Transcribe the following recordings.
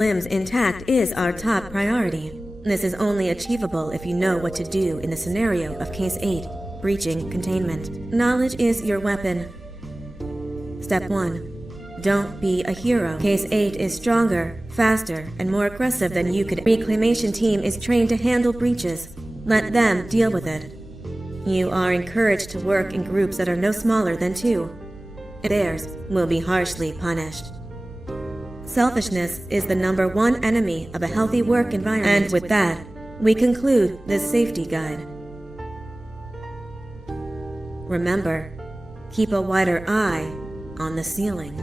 limbs intact is our top priority. This is only achievable if you know what to do in the scenario of Case 8, breaching containment. Knowledge is your weapon. Step 1. Don't be a hero. Case 8 is stronger, faster, and more aggressive than you could. Reclamation team is trained to handle breaches. Let them deal with it. You are encouraged to work in groups that are no smaller than 2. Theirs will be harshly punished. Selfishness is the #1 enemy of a healthy work environment. And with that, we conclude this safety guide. Remember, keep a wider eye on the ceiling.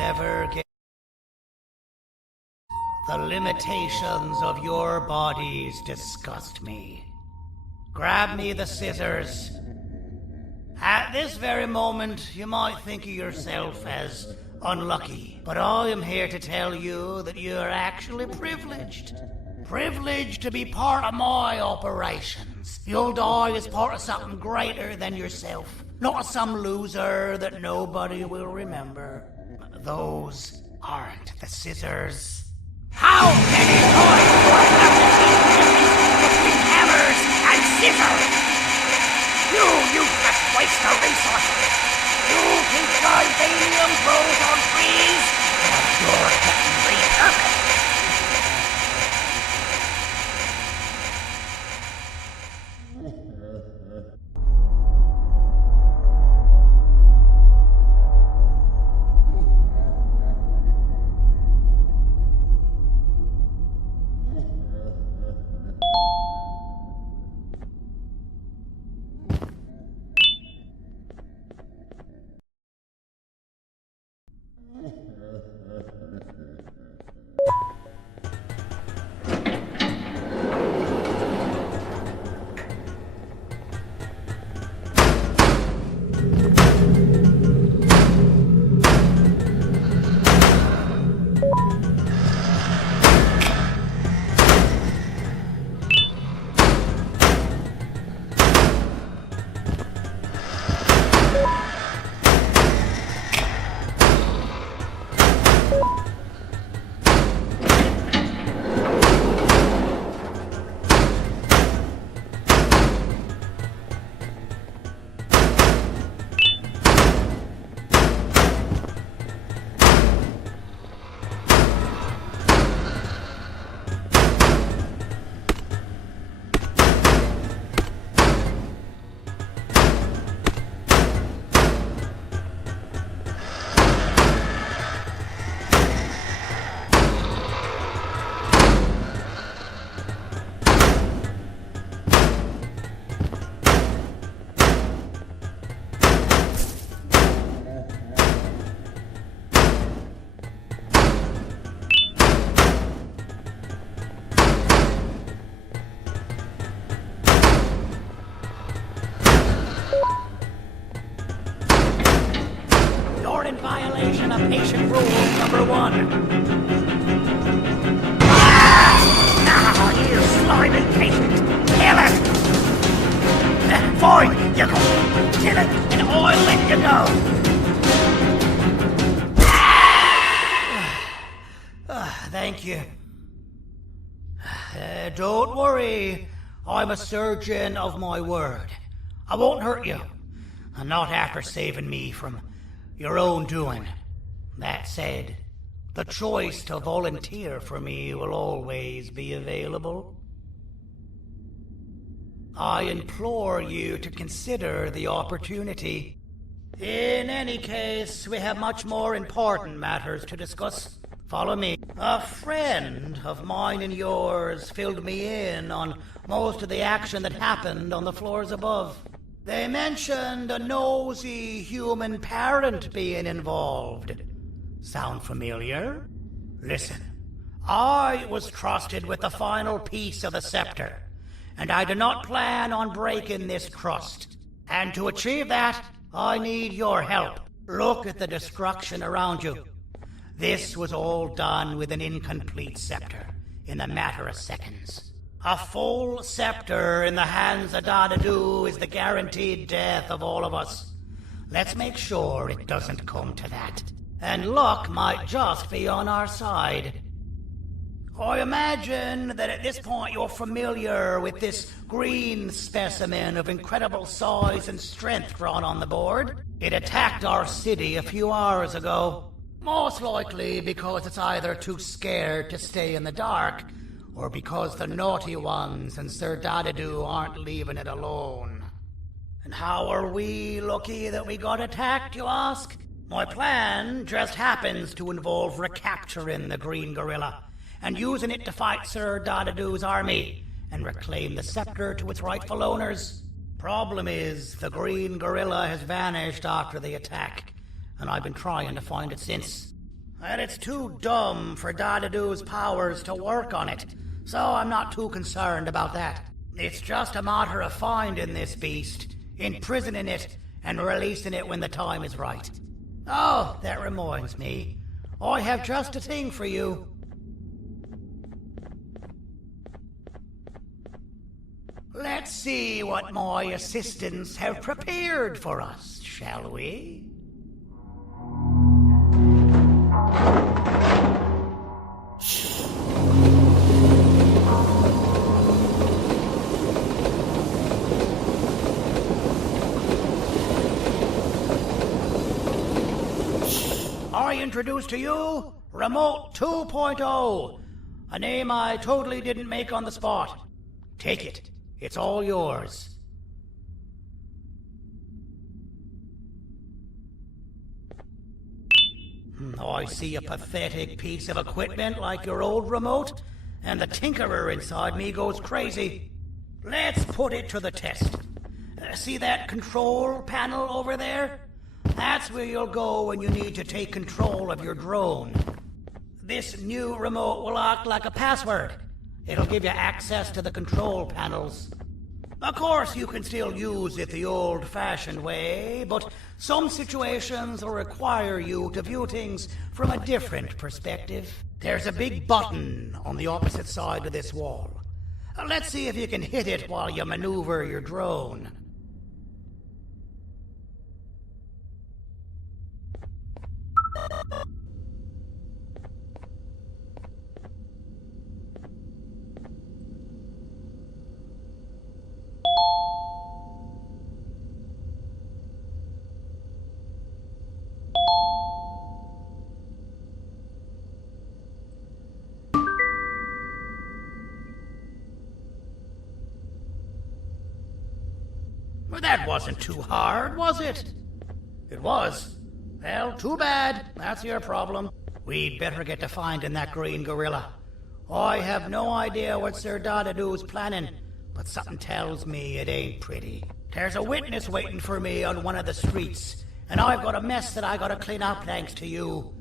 ever get. The limitations of your bodies disgust me. Grab me the scissors. At this very moment, you might think of yourself as unlucky, but I am here to tell you that you're actually privileged. Privileged to be part of my operations. You'll die as part of something greater than yourself, not as some loser that nobody will remember. Those aren't the scissors. How many times do I have to teach the difference between hammers and scissors? You useless waste of resources! You think titanium grows on trees? Well, you're getting repurposed! Violation of patient rule number 1. Now, you slimy patient! Kill it! Fine, you go! Kill it, and I'll let you go! Thank you. Don't worry. I'm a surgeon of my word. I won't hurt you. And not after saving me from your own doing. That said, the choice to volunteer for me will always be available. I implore you to consider the opportunity. In any case, we have much more important matters to discuss. Follow me. A friend of mine and yours filled me in on most of the action that happened on the floors above. They mentioned a nosy human parent being involved. Sound familiar? Listen, I was trusted with the final piece of the scepter, and I do not plan on breaking this trust. And to achieve that, I need your help. Look at the destruction around you. This was all done with an incomplete scepter, in a matter of seconds. A full scepter in the hands of Dadadu is the guaranteed death of all of us. Let's make sure it doesn't come to that. And luck might just be on our side. I imagine that at this point you're familiar with this green specimen of incredible size and strength drawn on the board. It attacked our city a few hours ago. Most likely because it's either too scared to stay in the dark, or because the naughty ones and Sir Dadadu aren't leaving it alone. And how are we lucky that we got attacked, you ask? My plan just happens to involve recapturing the green gorilla and using it to fight Sir Dadadu's army and reclaim the scepter to its rightful owners. Problem is, the green gorilla has vanished after the attack, and I've been trying to find it since. And it's too dumb for Dadadoo's powers to work on it, so I'm not too concerned about that. It's just a matter of finding this beast, imprisoning it, and releasing it when the time is right. Oh, that reminds me. I have just a thing for you. Let's see what my assistants have prepared for us, shall we? I introduce to you Remote 2.0, a name I totally didn't make on the spot. Take it. It's all yours. I see a pathetic piece of equipment like your old remote, and the tinkerer inside me goes crazy. Let's put it to the test. See that control panel over there? That's where you'll go when you need to take control of your drone. This new remote will act like a password. It'll give you access to the control panels. Of course, you can still use it the old-fashioned way, but some situations will require you to view things from a different perspective. There's a big button on the opposite side of this wall. Let's see if you can hit it while you maneuver your drone. Well, that wasn't too hard, was it? It was. Well, too bad. That's your problem. We'd better get to finding that green gorilla. I have no idea what Sir Dadadoo's planning, but something tells me it ain't pretty. There's a witness waiting for me on one of the streets, and I've got a mess that I gotta clean up thanks to you.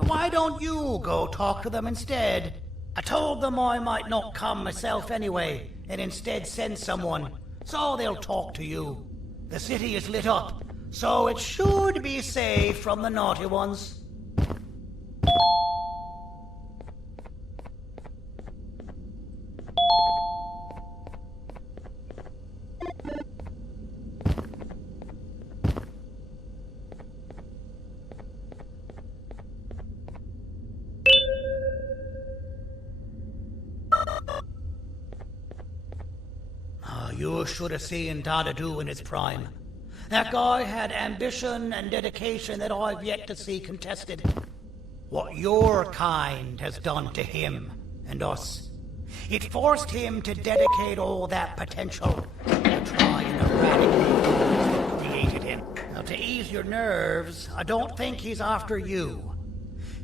Why don't you go talk to them instead? I told them I might not come myself anyway, and instead send someone, so they'll talk to you. The city is lit up, so it should be safe from the naughty ones. You should have seen Dadadoo in his prime. That guy had ambition and dedication that I've yet to see contested. What your kind has done to him and us. It forced him to dedicate all that potential to try and eradicate what created him. Now, to ease your nerves, I don't think he's after you.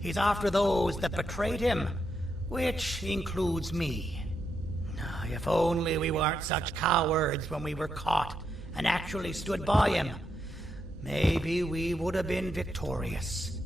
He's after those that betrayed him, which includes me. If only we weren't such cowards when we were caught and actually stood by him, maybe we would have been victorious.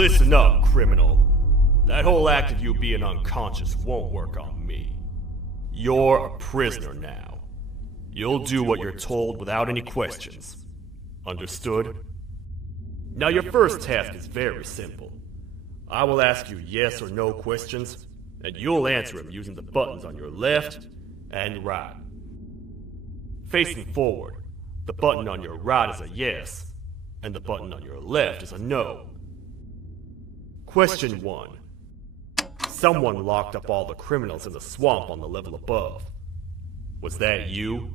Listen up, criminal. That whole act of you being unconscious won't work on me. You're a prisoner now. You'll do what you're told without any questions. Understood? Now your first task is very simple. I will ask you yes or no questions, and you'll answer them using the buttons on your left and right. Facing forward, the button on your right is a yes, and the button on your left is a no. Question 1. Someone locked up all the criminals in the swamp on the level above. Was that you?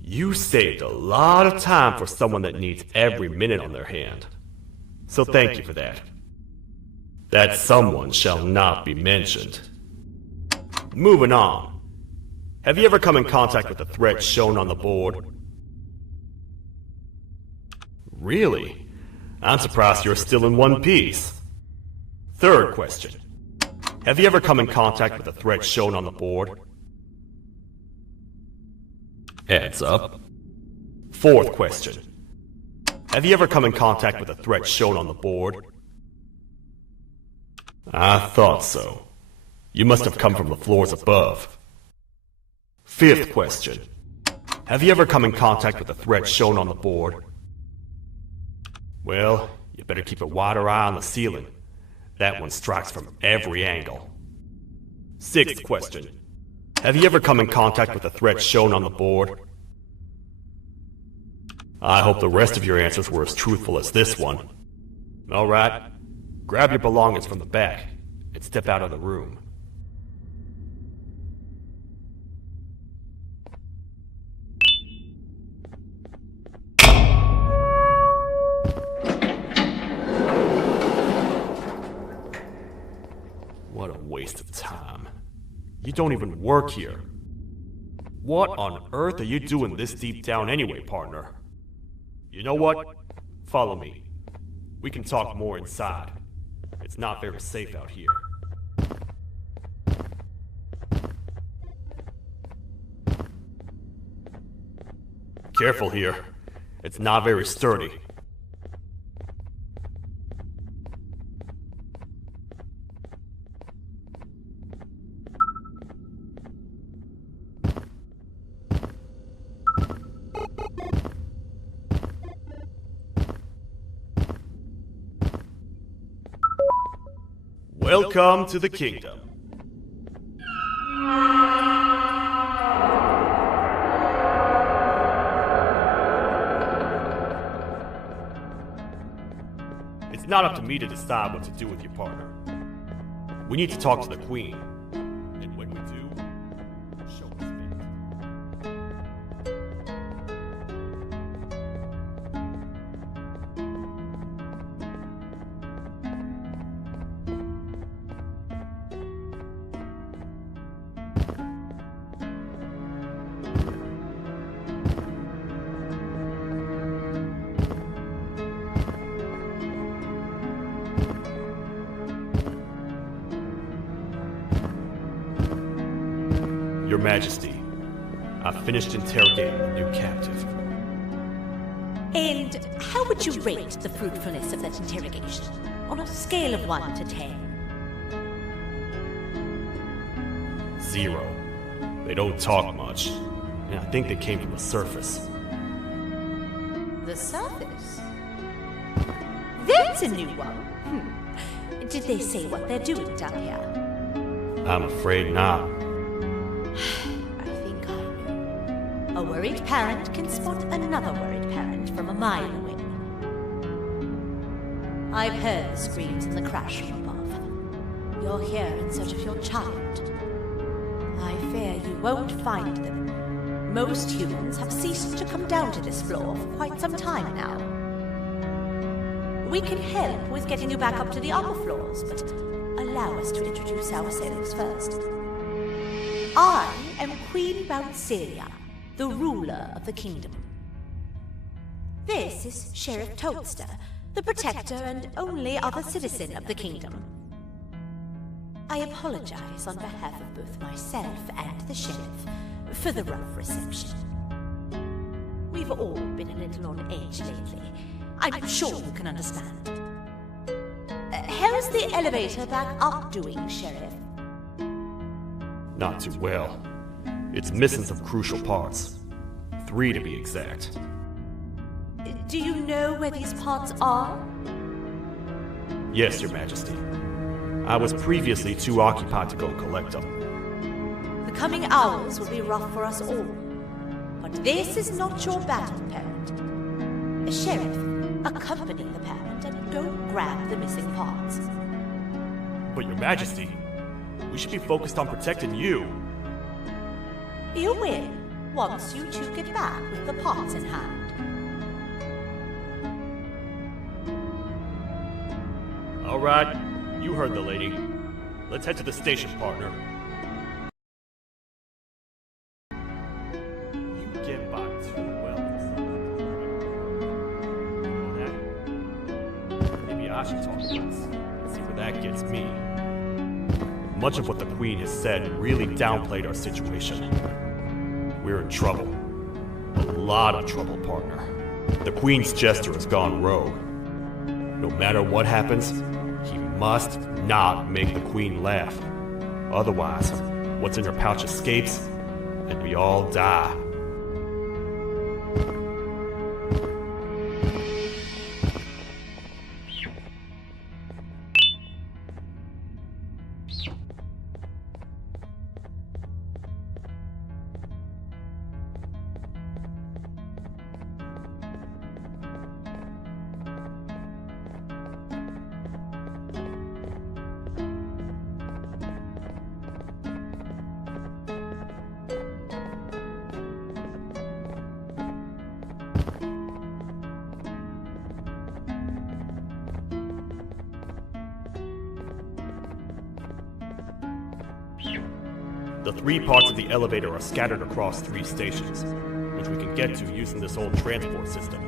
You saved a lot of time for someone that needs every minute on their hand. So thank you for that. That someone shall not be mentioned. Moving on. Have you ever come in contact with the threat shown on the board? Really? I'm surprised you're still in one piece. Third question. Have you ever come in contact with the threat shown on the board? Heads up. Fourth question. Have you ever come in contact with the threat shown on the board? I thought so. You must have come from the floors above. Fifth question. Have you ever come in contact with the threat shown on the board? Well, you better keep a wider eye on the ceiling. That one strikes from every angle. Sixth question. Have you ever come in contact with the threat shown on the board? I hope the rest of your answers were as truthful as this one. Alright, grab your belongings from the back and step out of the room. What a waste of time. You don't even work here. What on earth are you doing this deep down anyway, partner? You know what? Follow me. We can talk more inside. It's not very safe out here. Careful here. It's not very sturdy. Welcome to the kingdom. It's not up to me to decide what to do with your partner. We need to talk to the queen. And when we do, show respect. Your Majesty, I've finished interrogating the new captive. And how would you rate the fruitfulness of that interrogation? On a scale of 1 to 10? 0. They don't talk much, and I think they came from the surface. The surface? That's a new one. Did they say what they're doing down here? I'm afraid not. I think I know. A worried parent can spot another worried parent from a mile away. I've heard the screams in the crash from above. You're here in search of your child. I fear you won't find them. Most humans have ceased to come down to this floor for quite some time now. We can help with getting you back up to the upper floors, but allow us to introduce ourselves first. I am Queen Bouncelia, the ruler of the kingdom. This is Sheriff Toadster, the protector and only other citizen of the kingdom. I apologize on behalf of both myself and the sheriff for the rough reception. We've all been a little on edge lately. I'm sure you can understand. How's the elevator back up doing, Sheriff? Not too well. It's missing some crucial parts. 3 to be exact. Do you know where these parts are? Yes, Your Majesty. I was previously too occupied to go collect them. The coming hours will be rough for us all. But this is not your battle, Parent. Sheriff, accompany the Parent and go grab the missing parts. But Your Majesty, we should be focused on protecting you. You will, once you two get back with the parts in hand. All right, you heard the lady. Let's head to the station, partner. You get by too well. Know that? Maybe I should talk less and see where that gets me. Much of what the Queen has said really downplayed our situation. We're in trouble. A lot of trouble, partner. The Queen's jester has gone rogue. No matter what happens, he must not make the Queen laugh. Otherwise, what's in her pouch escapes, and we all die. The 3 parts of the elevator are scattered across 3 stations, which we can get to using this old transport system.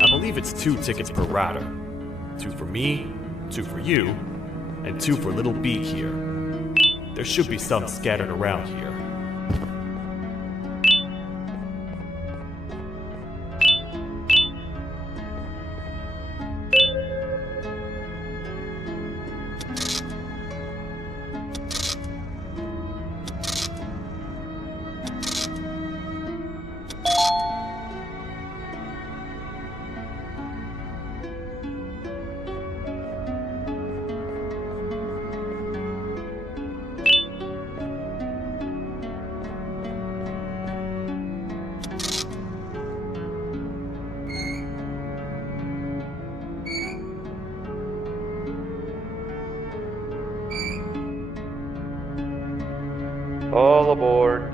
I believe it's 2 tickets per rider. 2 for me, 2 for you, and 2 for Little Beak here. There should be some scattered around here. All aboard.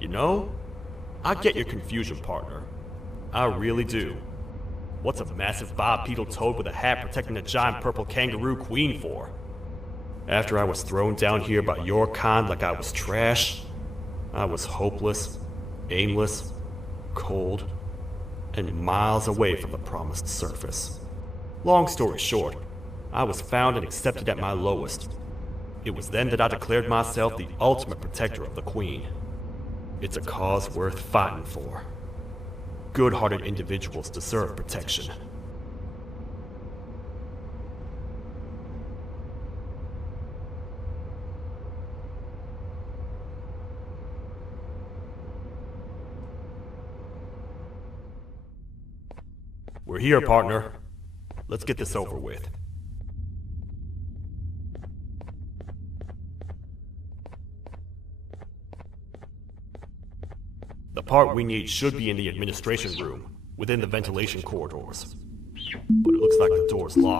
You know, I get your confusion, partner. I really do. What's a massive bipedal toad with a hat protecting a giant purple kangaroo queen for? After I was thrown down here by your kind like I was trash, I was hopeless, aimless, cold, and miles away from the promised surface. Long story short, I was found and accepted at my lowest. It was then that I declared myself the ultimate protector of the Queen. It's a cause worth fighting for. Good-hearted individuals deserve protection. We're here, partner. Let's get this over with. The part we need should be in the administration room, within the ventilation corridors. But it looks like the door's locked.